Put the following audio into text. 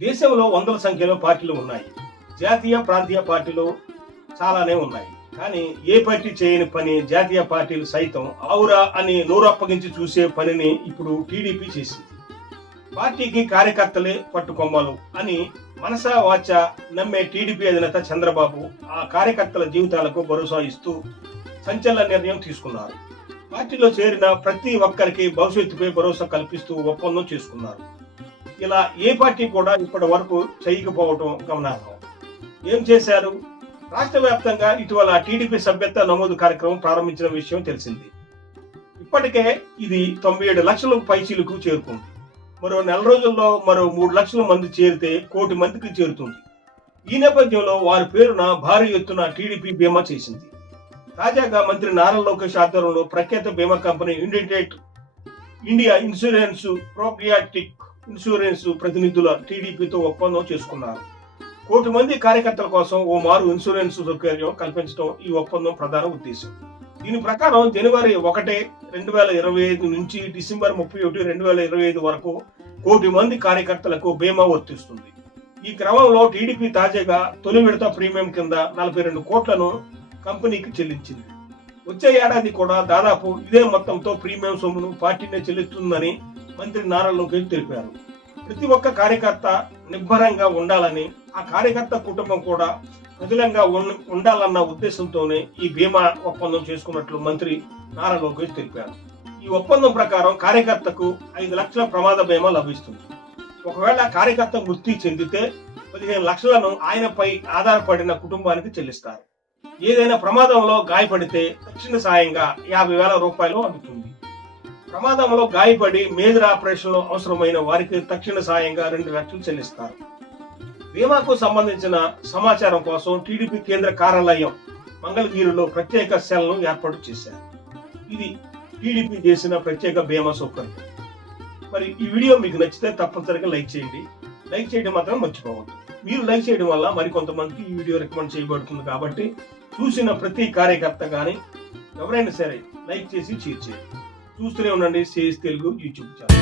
దేశంలో వందల సంఖ్యలో పార్టీలు ఉన్నాయి. జాతీయ ప్రాంతీయ పార్టీలు చాలానే ఉన్నాయి. కానీ ఏ పార్టీ చేయని పని జాతీయ పార్టీలు సైతం ఆవురా అని నోరు అప్పగించి చూసే పనిని ఇప్పుడు టీడీపీ చేసింది. పార్టీకి కార్యకర్తలే పట్టుకొమ్మలు అని మనసా వాచ నమ్మే టీడీపీ అధినేత చంద్రబాబు ఆ కార్యకర్తల జీవితాలకు భరోసా ఇస్తూ సంచలన నిర్ణయం తీసుకున్నారు. పార్టీలో చేరిన ప్రతి ఒక్కరికి భవిష్యత్తుపై భరోసా కల్పిస్తూ ఒప్పందం చేసుకున్నారు. ఇలా ఏ పార్టీ కూడా ఇప్పటి వరకు చేయకపోవటం గమనార్హం. ఏం చేశారు? రాష్ట్ర వ్యాప్తంగా ఇటీవల టీడీపీ సభ్యత్వ నమోదు కార్యక్రమం ప్రారంభించిన విషయం తెలిసింది. ఇప్పటికే ఇది తొంభై ఏడు లక్షల పైచీలకు చేరుకుంది. మరో నెల రోజుల్లో మరో మూడు లక్షల మంది చేరితే కోటి మందికి చేరుతుంది. ఈ నేపథ్యంలో వారి పేరున భారీ ఎత్తున టీడీపీ బీమా చేసింది. తాజాగా మంత్రి నారా లోకేష్ ఆధ్వర్యంలో ప్రఖ్యాత బీమా కంపెనీ యునైటెడ్ ఇండియా ఇన్సూరెన్స్ ప్రోపియాటిక్ ఇన్సూరెన్స్ ప్రతినిధుల టీడీపీతో ఒప్పందం చేసుకున్నారు. కోటి మంది కార్యకర్తల కోసం ఓ మారు ఇన్సూరెన్స్ సౌకర్యం కల్పించడం ఈ ఒప్పందం ప్రధాన ఉద్దేశం. దీని ప్రకారం జనవరి ఒకటే రెండు వేల ఇరవై ఐదు నుంచి డిసెంబర్ ముప్పై ఒకటి రెండు వేల ఇరవై ఐదు వరకు కోటి మంది కార్యకర్తలకు బీమా వర్తిస్తుంది. ఈ క్రమంలో టీడీపీ తాజాగా తొలి విడత ప్రీమియం కింద నలభై రెండు కోట్లను కంపెనీకి చెల్లించింది. వచ్చే ఏడాది కూడా దాదాపు ఇదే మొత్తంతో ప్రీమియం సొమ్మును పార్టీనే చెల్లిస్తుందని మంత్రి నారా లోకేష్ తెలిపారు. ప్రతి ఒక్క కార్యకర్త నిబ్బరంగా ఉండాలని ఆ కార్యకర్త కుటుంబం కూడా ప్రజలంగా ఉండాలన్న ఉద్దేశంతోనే ఈ బీమా ఒప్పందం చేసుకున్నట్లు మంత్రి నారా లోకేష్ తెలిపారు. ఈ ఒప్పందం ప్రకారం కార్యకర్తకు ఐదు లక్షల ప్రమాద బీమా లభిస్తుంది. ఒకవేళ కార్యకర్త మృతి చెందితే పదిహేను లక్షలను ఆయనపై ఆధారపడిన కుటుంబానికి చెల్లిస్తారు. ఏదైనా ప్రమాదంలో గాయపడితే తక్షణ సాయంగా యాభై వేల రూపాయలు అందుతుంది. ప్రమాదంలో గాయపడి మేజర్ ఆపరేషన్లో అవసరమైన వారికి తక్షణ సాయంగా రెండు లక్షలు చెల్లిస్తారు. బీమాకు సంబంధించిన సమాచారం కోసం టీడీపీ కేంద్ర కార్యాలయం మంగళగిరిలో ప్రత్యేక సెల్ను ఏర్పాటు చేశారు. ఇది టీడీపీ చేసిన ప్రత్యేక బీమా సౌకర్యం. మరి ఈ వీడియో మీకు నచ్చితే తప్పనిసరిగా లైక్ చేయండి. లైక్ చేయడం మాత్రం మర్చిపోవద్దు. మీరు లైక్ చేయడం వల్ల మరికొంతమందికి ఈ వీడియో రికమెండ్ చేయబడుతుంది కాబట్టి చూసిన ప్రతి కార్యకర్త కానీ ఎవరైనా సరే లైక్ చేసి షేర్ చేయండి. చూస్తూనే ఉండండి సేస్ తెలుగు యూట్యూబ్ ఛానల్.